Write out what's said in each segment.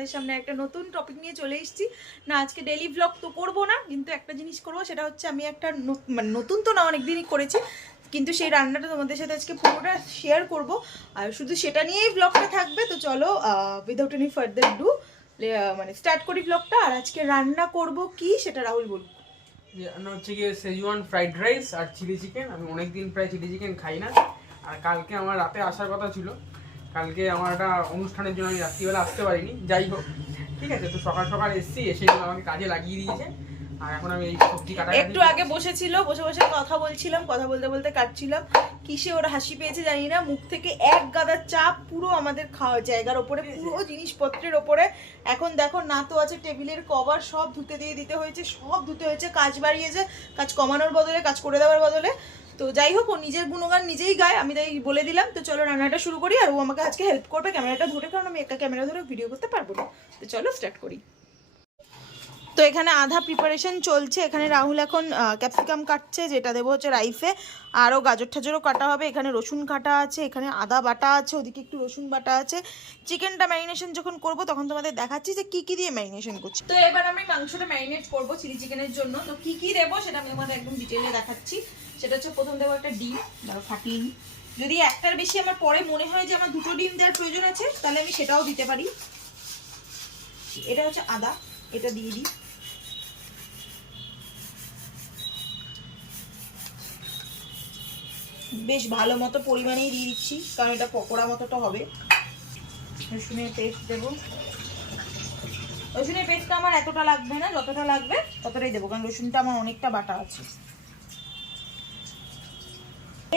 তোমাদের সামনে একটা নতুন টপিক নিয়ে চলে এসেছি। না আজকে ডেইলি ব্লগ তো করবো না, কিন্তু একটা জিনিস করবো, সেটা হচ্ছে আমি একটা মানে নতুন তো না, অনেকদিনই করেছি, কিন্তু সেই রান্নাটা তোমাদের সাথে আজকে পুরোটা শেয়ার করব। আর শুধু সেটা নিয়েই ব্লগটা থাকবে। তো চলো উইদাউট এনি ফার্দার ডু মানে স্টার্ট করি ব্লগটা। আর আজকে রান্না করব কি সেটা রাহুল বলুক। রান্না হচ্ছে গিয়ে সেজওয়ান ফ্রাইড রাইস আর চিলি চিকেন। আমি অনেকদিন প্রায় চিলি চিকেন খাই না, আর কালকে আমার রাতে আসার কথা ছিল। কালকে আমার একটা অনুষ্ঠানের জন্য আমি রাত্রিবেলা আসতে পারিনি। যাই হোক, ঠিক আছে, তো সকাল সকাল এসেছি, এসে আমাকে কাজে লাগিয়ে দিয়েছে। আর এখন আমি এই সবজি কাটা একটু আগে বসেছিল, বসে বসে কথা বলছিলাম, কথা বলতে বলতে কাটছিলাম। কিসে ওরা হাসি পেয়েছে জানি না, মুখ থেকে এক গাদা চাপ পুরো আমাদের খাওয়া জায়গার ওপরে, পুরো জিনিসপত্রের ওপরে। এখন দেখো না তো আছে টেবিলের কভার, সব ধুতে দিয়ে দিতে হয়েছে, সব ধুতে হয়েছে। কাজ বাড়িয়েছে, কাজ কমানোর বদলে, কাজ করে দেওয়ার বদলে। তো যাই হোক, ও নিজের গুণগান নিজেই গায়, আমি তাই বলে দিলাম। তো চলো রান্নাটা শুরু করি। আর ও আমাকে আজকে হেল্প করবে ক্যামেরাটা ধরে, কারণ আমি একা ক্যামেরা ধরে ভিডিও করতে পারবো না। তো চলো স্টার্ট করি। তো এখানে আধা প্রিপারেশন চলছে। এখানে রাহুল এখন ক্যাপসিকাম কাটছে, যেটা দেবো হচ্ছে রাইসে। আরও গাজর ঠাজরও কাটা হবে। এখানে রসুন কাটা আছে, এখানে আদা বাটা আছে, ওদিকে একটু রসুন বাটা আছে। চিকেনটা ম্যারিনেশন যখন করব তখন তোমাদের দেখাচ্ছি যে কি কি দিয়ে ম্যারিনেশন করছি। তো এবার আমি মাংসটা ম্যারিনেট করবো চিলি চিকেনের জন্য। তো কি কি দেবো সেটা আমি তোমাদের একদম ডিটেইলে দেখাচ্ছি। সেটা হচ্ছে প্রথম দেবো একটা ডিম, ধরো ফাটিয়ে নিই। যদি একটার বেশি আমার পরে মনে হয় যে আমার দুটো ডিম দেওয়ার প্রয়োজন আছে, তাহলে আমি সেটাও দিতে পারি। এটা হচ্ছে আদা, এটা দিয়ে দিই। বেশ ভালো মতো পরিমাণেই দিয়ে দিচ্ছি, কারণ এটা পকোড়া মতোটা হবে। রসুনের পেস্ট দেবো। রসুনের পেস্টটা আমার এতটা লাগবে না, যতটা লাগবে ততটাই দেবো, কারণ রসুনটা আমার অনেকটা বাটা আছে।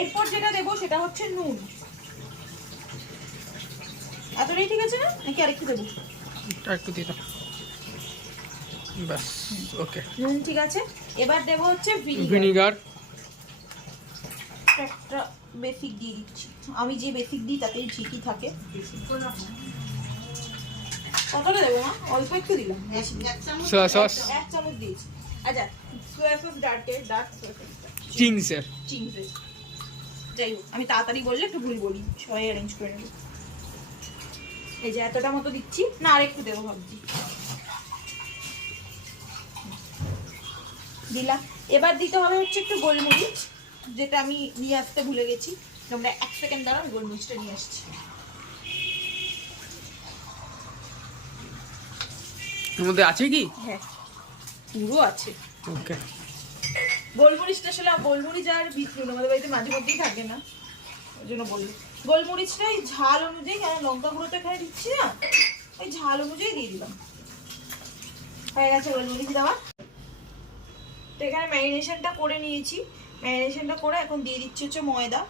এরপর যেটা দেবো সেটা হচ্ছে নুন। এতটাই ঠিক আছে না, নাকি আরেকটু দেবো? একটু দিয়ে দাও, ব্যাস। ওকে, নুন ঠিক আছে। এবার দেবো হচ্ছে ভিনিগার। একটা বেসিক দিয়ে দিচ্ছি। আমি যে বেসিক দিই তাতেই ঠিকই থাকে। কতটা দেবো মা? অল্প একটু দিলাম, সোয়া সস, 1 চামচ দিয়েছি। আচ্ছা, soya sauce dark soya sauce, চিংসের। চিংসের। যাই হোক, আমি তাড়াতাড়ি বললে একটু ভুল বলি, সবাই অ্যারেঞ্জ করে নেব। এই যে এতটা মতো দিচ্ছি, না আর একটু দেবো ভাবছি। দিলাম। এবার দিতে হবে হচ্ছে একটু গোলমরিচ, যেটা আমি নিয়ে আসতে ভুলে গেছি। তোমরা 1 সেকেন্ড দাঁড়াও, আমি গোলমরিচটা নিয়ে আসছি। এর মধ্যে আছে কি? হ্যাঁ, পুরো আছে। ওকে। গোলমরিচটা আসলে গোলমরিচ আর বিট নুন আমাদের বাড়িতে মাঝে মধ্যেই থাকে না, ওই জন্য বললি। গোলমরিচটাই ঝাল অনুযায়ী, কারণ লঙ্কা গুঁড়োটা এখানে দিচ্ছি না, ওই ঝাল অনুযায়ী দিয়ে দিলাম। হয়ে গেছে গোলমরিচ দেওয়া। তো এখানে ম্যারিনেশনটা করে নিয়েছি। ম্যারিনেশনটা করে এখন দিয়ে দিচ্ছি হচ্ছে ময়দা।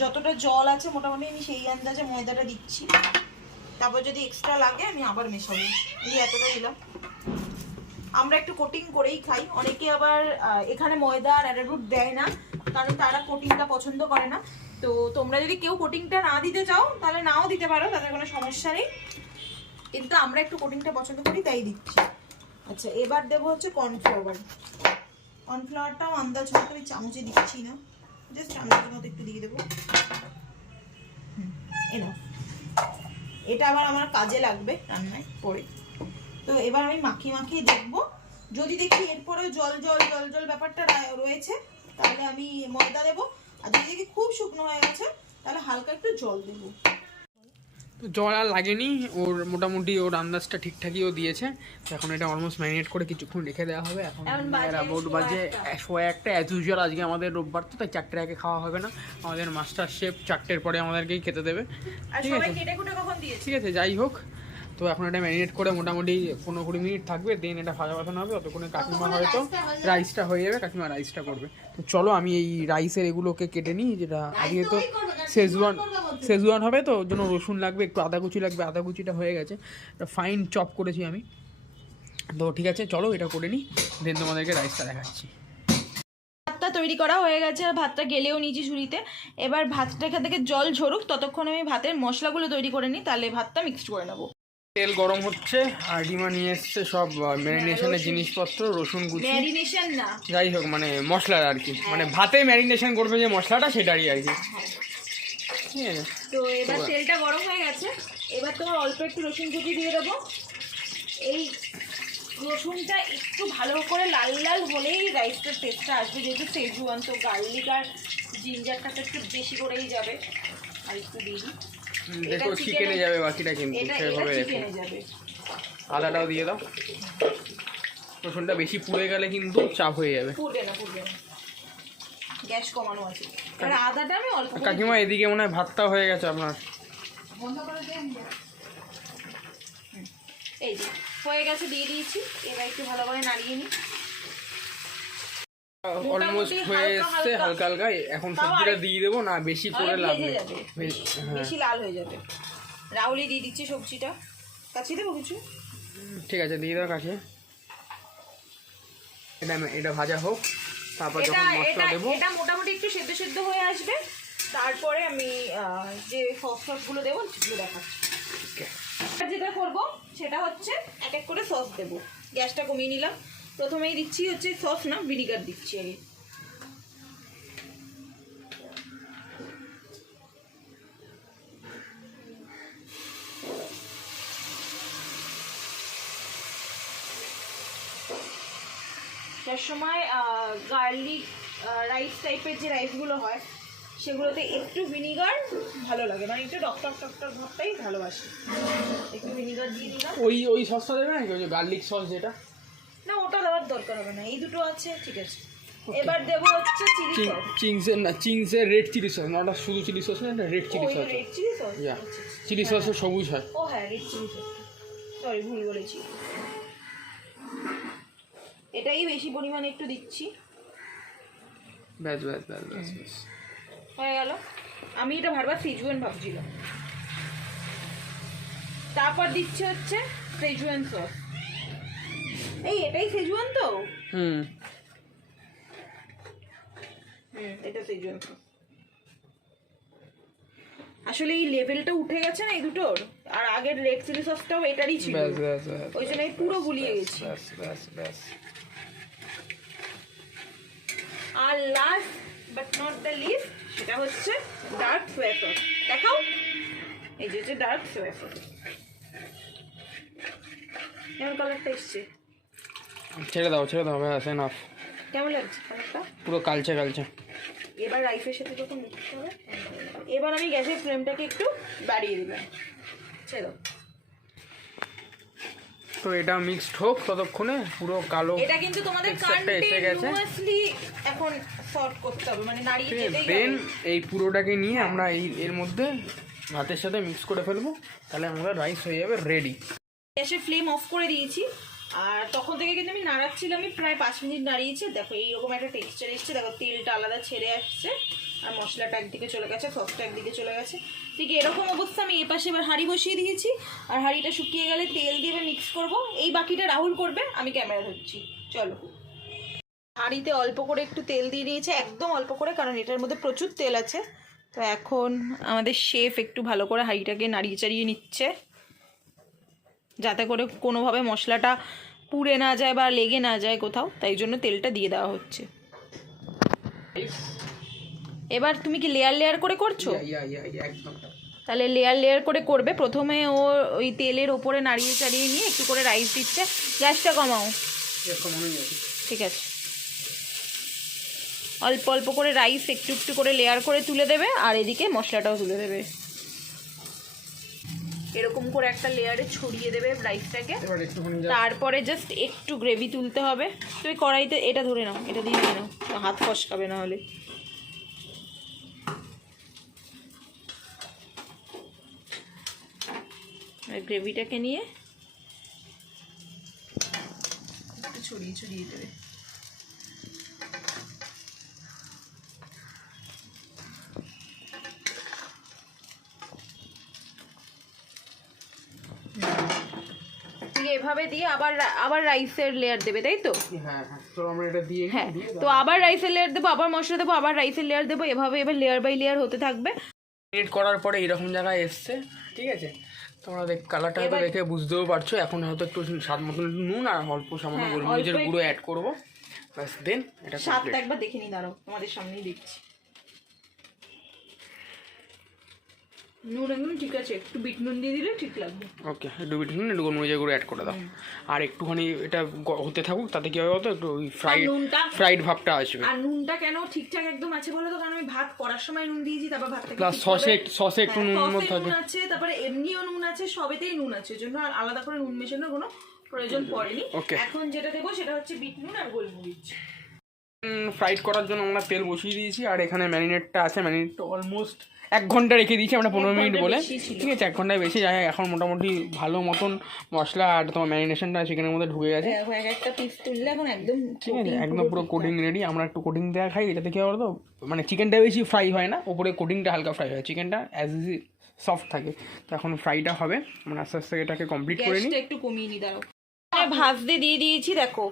যতটা জল আছে মোটামুটি আমি সেই আন্দাজে ময়দাটা দিচ্ছি। তারপর যদি এক্সট্রা লাগে আমি আবার মেশাবো। এই এতটা দিলাম। আমরা একটু কোটিং করেই খাই, অনেকে আবার এখানে ময়দা আর অ্যারারুট দেয় না, কারণ তারা কোটিংটা পছন্দ করে না। তো তোমরা যদি কেউ কোটিংটা না দিতে চাও তাহলে নাও দিতে পারো, তাদের কোনো সমস্যা নেই, কিন্তু আমরা একটু কোটিংটা পছন্দ করি তাই দিচ্ছি। আচ্ছা, এবার দেবো হচ্ছে কর্নফ্লাওয়ার। কর্নফ্লাওয়ারটাও আন্দাজ মতো, আমি চামচে দিচ্ছি না, জাস্ট চামচের মতো একটু দিয়ে দেবো। এনাফ। এটা আবার আমার কাজে লাগবে রান্নায় পরে। তো এবার আমি মাখিয়ে দেখবো, যদি দেখি এরপরেও জল জল জল জল ব্যাপারটা রয়েছে তাহলে আমি ময়দা দেবো, আর যদি দেখি খুব শুকনো হয়ে গেছে তাহলে হালকা একটু জল দেবো। জল আর লাগেনি, ওর মোটামুটি ওর আন্দাজটা ঠিকঠাকই ও দিয়েছে। এখন এটা অলমোস্ট ম্যারিনেট করে কিছুক্ষণ রেখে দেওয়া হবে। এখন অ্যাবাউট বাজে 1:01। অ্যাজ ইউজুয়াল আজকে আমাদের রোববার, তো তাই 4টের আগে খাওয়া হবে না। আমাদের মাস্টার শেফ 4টের পরে আমাদেরকেই খেতে দেবে, ঠিক আছে? ঠিক আছে, যাই হোক। তো এখন এটা ম্যারিনেট করে মোটামুটি 15-20 মিনিট থাকবে, দেন এটা ভাজা ভাজানো হবে। ততক্ষণে কাকিমা হয়তো রাইসটা হয়ে যাবে, কাকিমা রাইসটা করবে। তো চলো আমি এই রাইসের এগুলোকে কেটে নিই, যেটা আজকে তো শেজওয়ান হবে, তো ওর জন্য রসুন লাগবে, একটু আদা কুচি লাগবে। আদা কুচিটা হয়ে গেছে, ফাইন চপ করেছি আমি। তো ঠিক আছে, চলো এটা করে নিই, দেন তোমাদেরকে রাইসটা দেখাচ্ছি। ভাতটা তৈরি করা হয়ে গেছে, আর ভাতটা গেলেও নিয়েছি ঝুড়িতে। এবার ভাতটা এখান থেকে জল ঝরুক, ততক্ষণ আমি ভাতের মশলাগুলো তৈরি করে নিই, তাহলে ভাতটা মিক্সড করে নেবো। তেল গরম হচ্ছে, আর ডিমা নিয়ে এসছে সব ম্যারিনেশনের জিনিসপত্র, রসুন কুচি, ম্যারিনেশন না, যাই হোক মানে মশলার আর কি, মানে ভাতে ম্যারিনেশন করবে যে মশলাটা সেটারই আর কি, ঠিক আছে? তো এবার তেলটা গরম হয়ে গেছে, এবার তোমার অল্প একটু রসুন কুচি দিয়ে দেবো। এই রসুনটা একটু ভালো করে লাল লাল হলেই রাইসটার টেস্টটা আসবে, যেহেতু সেজুয়ান তো গার্লিক আর জিঞ্জারটা তো একটু বেশি করেই যাবে। আর একটু দিই, দেখো চিকেনে যাবে বাকিটা, কিন্তু সেভাবে চিকেনে যাবে। আদাটাও দিয়ে দাও, রসুনটা বেশি পুড়ে গেলে কিন্তু চাপ হয়ে যাবে। পুড়বে না, গ্যাস কমানো আছে। আর আদাটা আমি অল্প করে কাকিমা এদিকে মনে হয় ভাতটা হয়ে গেছে আপনার। বন্ধ করে দেন। এই যে হয়ে গেছে, দিয়ে দিয়েছি। এবার একটু ভালো করে নাড়িয়ে নিই। অলমোস্ট হয়ে এসছে হালকা হালকা। এখন সবজিটা দিয়ে দেবো না, বেশি করে লাভ নেই, বেশি লাল হয়ে যাবে। রাউলি দিয়ে দিচ্ছি সবজিটা। কাছে দেবো কিছু? ঠিক আছে, দিয়ে দাও কাছে। এটা ভাজা হোক, তারপর যখন মশলা দেবো। এটা মোটামুটি একটু সেদ্ধ সেদ্ধ হয়ে আসবে, তারপরে আমি যে সসগুলো দেবো সেগুলো দেখাচ্ছি। যেটা করবো সেটা হচ্ছে এক এক করে সস দেবো। গ্যাসটা কমিয়ে নিলাম। প্রথমেই দিচ্ছি হচ্ছে সস না, ভিনিগার দিচ্ছি আগে। তার সময় গার্লিক রাইস টাইপের যে রাইসগুলো হয় সেগুলোতে একটু ভিনিগার ভালো লাগে, মানে একটু ডক্টর ভাবটাই ভালোবাসি। একটু ভিনিগার দিয়ে দিলাম। ওই সসটা দেবে নাকি, ওই যে গার্লিক সস যেটা? না, ওটা দেওয়ার দরকার হবে না, এই দুটো আছে, ঠিক আছে। এবার দেবো হচ্ছে চিলি সস। চিংসের রেড চিলি সস, না ওটা শুধু চিলি সস না, red chilli sauce. Red chilli sauce, chilli সসও সবুজ হয়। ও হ্যাঁ, রেড চিলি সস, সরি ভুল বলেছি। এটাই বেশি পরিমাণে একটু দিচ্ছি। ব্যাস ব্যাস ব্যাস ব্যাস ব্যাস হয়ে গেল। আমি এটা বারবার সেজুয়ান ভাবছিলাম। তারপর দিচ্ছি হচ্ছে সেজুয়ান সস। এটাই সেজুয়ান তো? এটা সেজুয়ান সস। আসলে এই লেভেলটা উঠে গেছে না এই দুটোর, আর আগের রেড চিলি সসটাও এটারই ছিল, ওই জন্য পুরো গুলিয়ে গেছি। আর last but not the least সেটা হচ্ছে ডার্ক সোয়া সস। দেখাও, এই যে ডার্ক সোয়া সস। কেমন কালারটা এসছে? ছেড়ে দাও ব্যাস এনাফ। কেমন লাগছে কালারটা? পুরো কালচে। এবার রাইসের সাথে যখন মিক্স হবে, এবার আমি গ্যাসের ফ্লেমটাকে একটু বাড়িয়ে দিলাম। ছেড়ে দাও। তো এটা মিক্সড হোক ততক্ষণে। পুরো কালো এটা কিন্তু তোমাদের কন্টিনিউয়াসলি এখন সর্ট করতে হবে, মানে নাড়িয়ে যেতেই হবে। দেন এই পুরোটাকে নিয়ে আমরা এর মধ্যে ভাতের সাথে মিক্স করে ফেলবো, তাহলে আমাদের রাইস হয়ে যাবে রেডি। গ্যাসের ফ্লেম অফ করে দিয়েছি, আর তখন থেকে কিন্তু আমি নাড়াচ্ছিলামই, প্রায় 5 মিনিট নাড়িয়েছি। দেখো এইরকম একটা টেক্সচার এসছে, দেখো তেলটা আলাদা ছেড়ে আসছে, আর মশলাটা একদিকে চলে গেছে, সসটা একদিকে চলে গেছে। ঠিক এরকম অবস্থা আমি এপাশে এবার হাঁড়ি বসিয়ে দিয়েছি, আর হাঁড়িটা শুকিয়ে গেলে তেল দিয়ে মিক্স করব। এই বাকিটা রাহুল করবে, আমি ক্যামেরা ধরছি। চলো। হাঁড়িতে অল্প করে একটু তেল দিয়ে দিয়েছে, একদম অল্প করে, কারণ এটার মধ্যে প্রচুর তেল আছে। তো এখন আমাদের শেফ একটু ভালো করে হাঁড়িটাকে নাড়িয়ে চাড়িয়ে নিচ্ছে, যাতে করে কোনোভাবে মশলাটা পুড়ে না যায় বা লেগে না যায় কোথাও, তাই জন্য তেলটা দিয়ে দেওয়া হচ্ছে। এবার তুমি কি লেয়ার লেয়ার করে করছো? তাহলে লেয়ার লেয়ার করে করবে। প্রথমে ও ওই তেলের ওপরে নাড়িয়ে চাড়িয়ে নিয়ে একটু করে রাইস দিচ্ছে। গ্যাসটা কমাও, ঠিক আছে। অল্প অল্প করে রাইস একটু একটু করে লেয়ার করে তুলে দেবে, আর এদিকে মশলাটাও তুলে দেবে। এরকম করে একটা লেয়ারে ছড়িয়ে দেবে রাইসটাকে। তারপরে জাস্ট একটু গ্রেভি তুলতে হবে। তুমি কড়াইতে এটা ধরে নাও, এটা দিয়ে নাও, হাত ফসকাবে না হলে। গ্রেভিটাকে নিয়ে একটু ছড়িয়ে ছড়িয়ে দেবে। এভাবে দিয়ে আবার রাইসের লেয়ার দেবে, তাই তো? হ্যাঁ, তো আবার রাইসের লেয়ার দেবো, আবার মশলা দেবো, আবার রাইসের লেয়ার দেবো, এভাবে এবার লেয়ার বাই লেয়ার হতে থাকবে। মিনিট করার পরে এরকম জায়গায় এসছে, ঠিক আছে। তোমরা কালারটা হয়তো দেখে বুঝতেও পারছো। এখন হয়তো একটু স্বাদ মতন নুন আর অল্প সামান্য গোলমরিচের গুঁড়ো অ্যাড করবো, ব্যাস। দেন এটা স্বাদটা একবার দেখে নি, দাঁড়াও তোমাদের সামনেই দেখছি। নুন একদম ঠিক আছে, একটু বিট নুন দিয়ে দিলে ঠিক লাগবে। ওকে, একটু বিট নুন একটু গোলমরিচের গুঁড়ো অ্যাড করে দাও। আর একটুখানি এটা হতে থাকুক, তাতে কি হবে বলতো, একটু ওই ফ্রাইড ভাবটা আসবে। আর নুনটা কেন ঠিকঠাক একদম আছে বলো তো, কারণ আমি ভাত করার সময় নুন দিয়েছি, তারপর ভাতটা প্লাস সসে একটু নুন আছে, তারপরে এমনিও নুন আছে, সবেতেই নুন আছে, জন্য আর আলাদা করে নুন মেশানোর কোনো প্রয়োজন পড়েনি। এখন যেটা দেবো সেটা হচ্ছে বিট নুন আর গোলমরিচ। ফ্রাইড করার জন্য আমরা তেল বসিয়ে দিয়েছি, আর এখানে ম্যারিনেটটা আছে। ম্যারিনেটটা অলমোস্ট 1 ঘন্টা রেখে দিয়েছি আমরা, 15 মিনিট বলে, ঠিক আছে? 1 ঘন্টায় বেশি যায়। এখন মোটামুটি ভালো মতন মশলা আর তোমার ম্যারিনেশনটা চিকেনের মধ্যে ঢুকে গেছে। একটা পিস তুললে এখন একদম ঠিক আছে, একদম পুরো কোটিং রেডি। আমরা একটু কোটিং দেওয়া খাই, এটাতে কি হবে তো, মানে চিকেনটা বেশি ফ্রাই হয় না, ওপরে কোটিংটা হালকা ফ্রাই হয়, চিকেনটা অ্যাজ ইজি সফট থাকে। তো এখন ফ্রাইটা হবে, আমরা আস্তে আস্তে এটাকে কমপ্লিট করে নিই। একটু কমিয়ে নি, দাঁড়াও। ভাজতে দিয়ে দিয়েছি, দেখো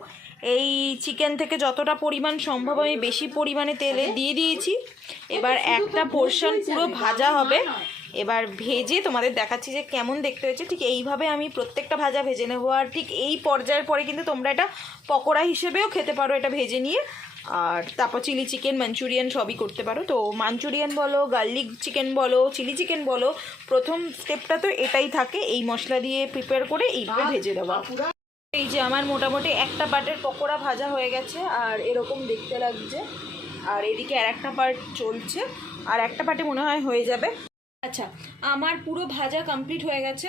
এই চিকেন থেকে যতটা পরিমাণ সম্ভব আমি বেশি পরিমাণে তেলে দিয়ে দিয়েছি। এবার একটা পোর্শন পুরো ভাজা হবে, এবার ভেজে তোমাদের দেখাচ্ছি যে কেমন দেখতে হয়েছে। ঠিক এইভাবে আমি প্রত্যেকটা ভাজা ভেজে নেবো, আর ঠিক এই পর্যায়ের পরে কিন্তু তোমরা এটা পকোড়া হিসেবেও খেতে পারো, এটা ভেজে নিয়ে। আর তারপর চিলি চিকেন, মাঞ্চুরিয়ান সবই করতে পারো। তো মাঞ্চুরিয়ান বলো, গার্লিক চিকেন বলো, চিলি চিকেন বলো, প্রথম স্টেপটা তো এটাই থাকে, এই মশলা দিয়ে প্রিপেয়ার করে এইভাবে ভেজে দেওয়া। এই যে আমার মোটামুটি একটা পার্টের পকোড়া ভাজা হয়ে গেছে, আর এরকম দেখতে লাগছে। আর এদিকে আর একটা পার্ট চলছে, আর একটা পার্টে মনে হয় হয়ে যাবে। আচ্ছা, আমার পুরো ভাজা কমপ্লিট হয়ে গেছে।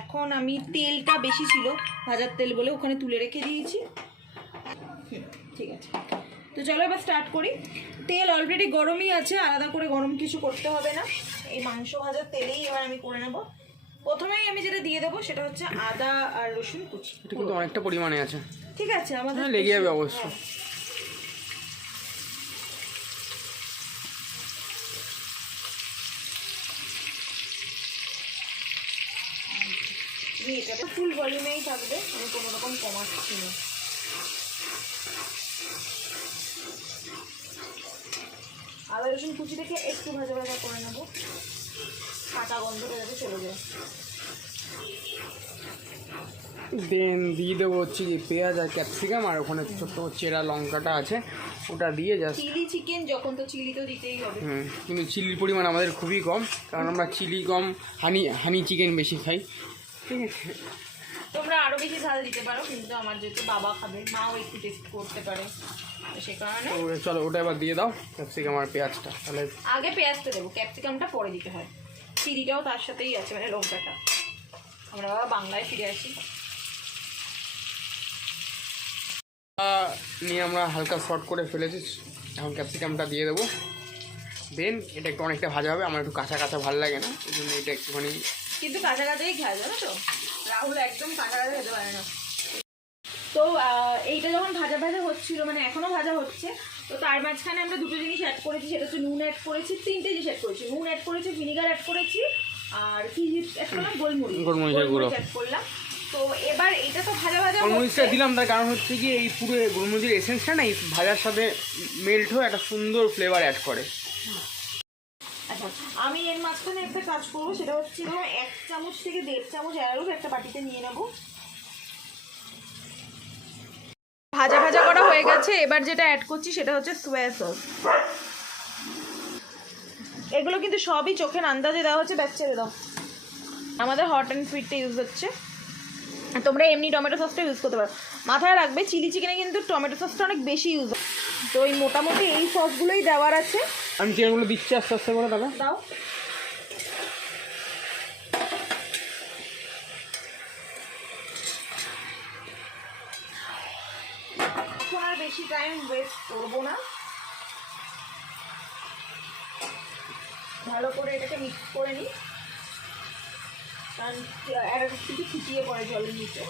এখন আমি তেলটা বেশি ছিল, ভাজার তেল বলে ওখানে তুলে রেখে দিয়েছি। ঠিক আছে, তো চলো এবার স্টার্ট করি। তেল অলরেডি গরমই আছে, আলাদা করে গরম কিছু করতে হবে না, এই মাংস ভাজার তেলেই এবার আমি করে নেব। প্রথমেই আমি যেটা দিয়ে দেবো সেটা হচ্ছে আদা আর রসুন কুচি। এটা কিন্তু অনেকটা পরিমাণে আছে, ঠিক আছে, আমাদের লেগে যাবে অবশ্য। এটা ফুল ভলিউমেই থাকবে, আমি কোনো রকম কমাচ্ছি না। আদা রসুন কুচি থেকে একটু ভাজা ভাজা করে নেবো, কাঁচা গন্ধটা যাতে চলে যায়। দেন দিয়ে দেবো হচ্ছে কি পেঁয়াজ আর ক্যাপসিকাম, আর ওখানে ছোট্ট চেরা লঙ্কাটা আছে, ওটা দিয়ে জাস্ট। চিলি চিকেন যখন, তো চিলি তো দিতেই হবে। কিন্তু চিলির পরিমাণ আমাদের খুবই কম, কারণ আমরা চিলি কম, হানি চিকেন বেশি খাই, ঠিক আছে? তোমরা আরও বেশি ঝাল দিতে পারো, কিন্তু আমার যেহেতু বাবা খাবে, মাও একটু টেস্ট করতে পারে, সে কারণে। চলো ওটা এবার দিয়ে দাও, ক্যাপসিকাম আর পেঁয়াজটা। তাহলে আগে পেঁয়াজটা দেবো, ক্যাপসিকামটা পরে দিতে হয়। চিলিটাও তার সাথেই আছে, মানে লঙ্কাটা। আমরা বাবা বাংলায় ফিরে আসি। নিয়ে আমরা হালকা শর্ট করে ফেলেছি, এখন ক্যাপসিকামটা দিয়ে দেবো। দেন এটা একটু অনেকটা ভাজা হবে, আমার একটু কাঁচা কাঁচা ভালো লাগে না, এই জন্য এটা একটুখানি, কিন্তু কাঁচা কাঁচাই খাওয়া জানো তো, রাহুল একদম কাঁচা কাঁচা খেতে পারে না। তো এইটা যখন ভাজা ভাজা হচ্ছিল, মানে এখনও ভাজা হচ্ছে, তো তার মাঝখানে আমরা দুটো জিনিস অ্যাড করেছি, সেটা হচ্ছে নুন অ্যাড করেছি, 3টে জিনিস অ্যাড করেছি। নুন অ্যাড করেছি, ভিনিগার অ্যাড করেছি, আর কি অ্যাড করলাম, গোলমরিচের গুঁড়ো অ্যাড করলাম। তো এবার এটা তো ভাজা ভাজা গোলমরিচটা দিলাম, তার কারণ হচ্ছে কি এই পুরো গোলমরিচের এসেন্সটা না এই ভাজার সাথে মেল্ট হয়ে একটা সুন্দর ফ্লেভার অ্যাড করে। আচ্ছা, আমি এর মাঝখানে একটা কাজ করবো, সেটা হচ্ছে 1 চামচ থেকে 1.5 চামচ অ্যারোরুট একটা বাটিতে নিয়ে নেবো। ভাজা ভাজা করা হয়ে গেছে, এবার যেটা অ্যাড করছি সেটা হচ্ছে সোয়া সস। এগুলো কিন্তু সবই চোখের আন্দাজে দেওয়া হচ্ছে, ব্যাস ছেড়ে দাও। আমাদের হট অ্যান্ড সুইটটা ইউজ হচ্ছে, তোমরা এমনি টমেটো সসটা ইউজ করতে পারো। মাথায় রাখবে চিলি চিকেনে কিন্তু টমেটো সসটা অনেক বেশি ইউজ হয়, তো এই মোটামুটি এই সসগুলোই দেওয়ার আছে। আমি চিকেনগুলো দিচ্ছি আস্তে আস্তে করে, দাদা দাও। এখন আর বেশি টাইম ওয়েস্ট করবো না, ভালো করে এটাকে মিক্স করে নিই, কারণ কিছু ফুটিয়ে পড়ে জলের নিচে।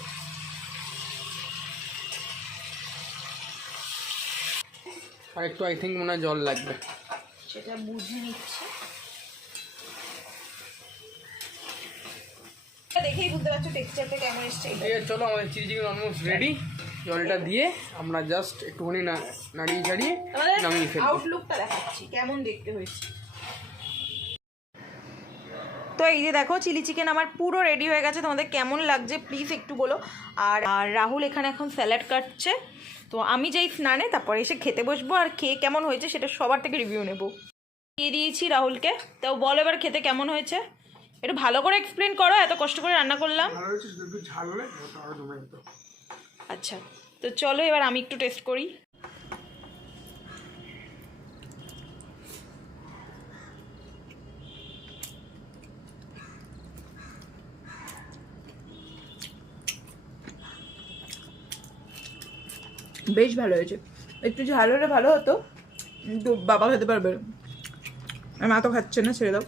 আর একটু আই থিঙ্ক মনে হয় জল লাগবে, সেটা বুঝে নিচ্ছে, দেখেই বুঝতে পারছো টেক্সচারটা কেমন এসছে। চলো আমাদের চিলি চিকেন অলমোস্ট রেডি। জলটা দিয়ে আমরা জাস্ট একটুখানি নাড়িয়ে ছাড়িয়ে নামিয়ে ফেলবো। আউটলুকটা দেখাচ্ছি কেমন দেখতে হয়েছে। তো এই যে দেখো চিলি চিকেন আমার পুরো রেডি হয়ে গেছে, তোমাদের কেমন লাগছে প্লিজ একটু বলো। আর রাহুল এখানে এখন স্যালাড কাটছে, তো আমি যেই স্নানে তারপরে এসে খেতে বসবো, আর খেয়ে কেমন হয়েছে সেটা সবার থেকে রিভিউ নেব। দিয়ে দিয়েছি রাহুলকে, তাও বল এবার খেতে কেমন হয়েছে। একটু ভালো করে এক্সপ্লেন করো, এত কষ্ট করে রান্না করলাম। ভালো হয়েছে, শুধু একটু ঝাল হলে আরো জমে যেত। আচ্ছা, তো চলো এবার আমি একটু টেস্ট করি। বেশ ভালো হয়েছে, একটু ঝাল হলে ভালো হতো, কিন্তু বাবা খেতে পারবে না, মা তো খাচ্ছে না, ছেড়ে দাও।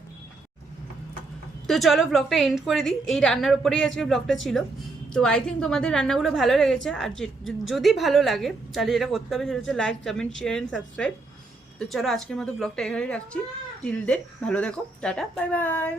তো চলো ব্লগটা এন্ড করে দিই, এই রান্নার ওপরেই আজকে ব্লগটা ছিল। তো আই থিঙ্ক তোমাদের রান্নাগুলো ভালো লেগেছে, আর যদি ভালো লাগে তাহলে যেটা করতে হবে সেটা হচ্ছে like, comment, share and subscribe. তো চলো আজকের মতো ব্লগটা এখানেই রাখছি, টিল দেন ভালো দেখো, টাটা, বাই বাই।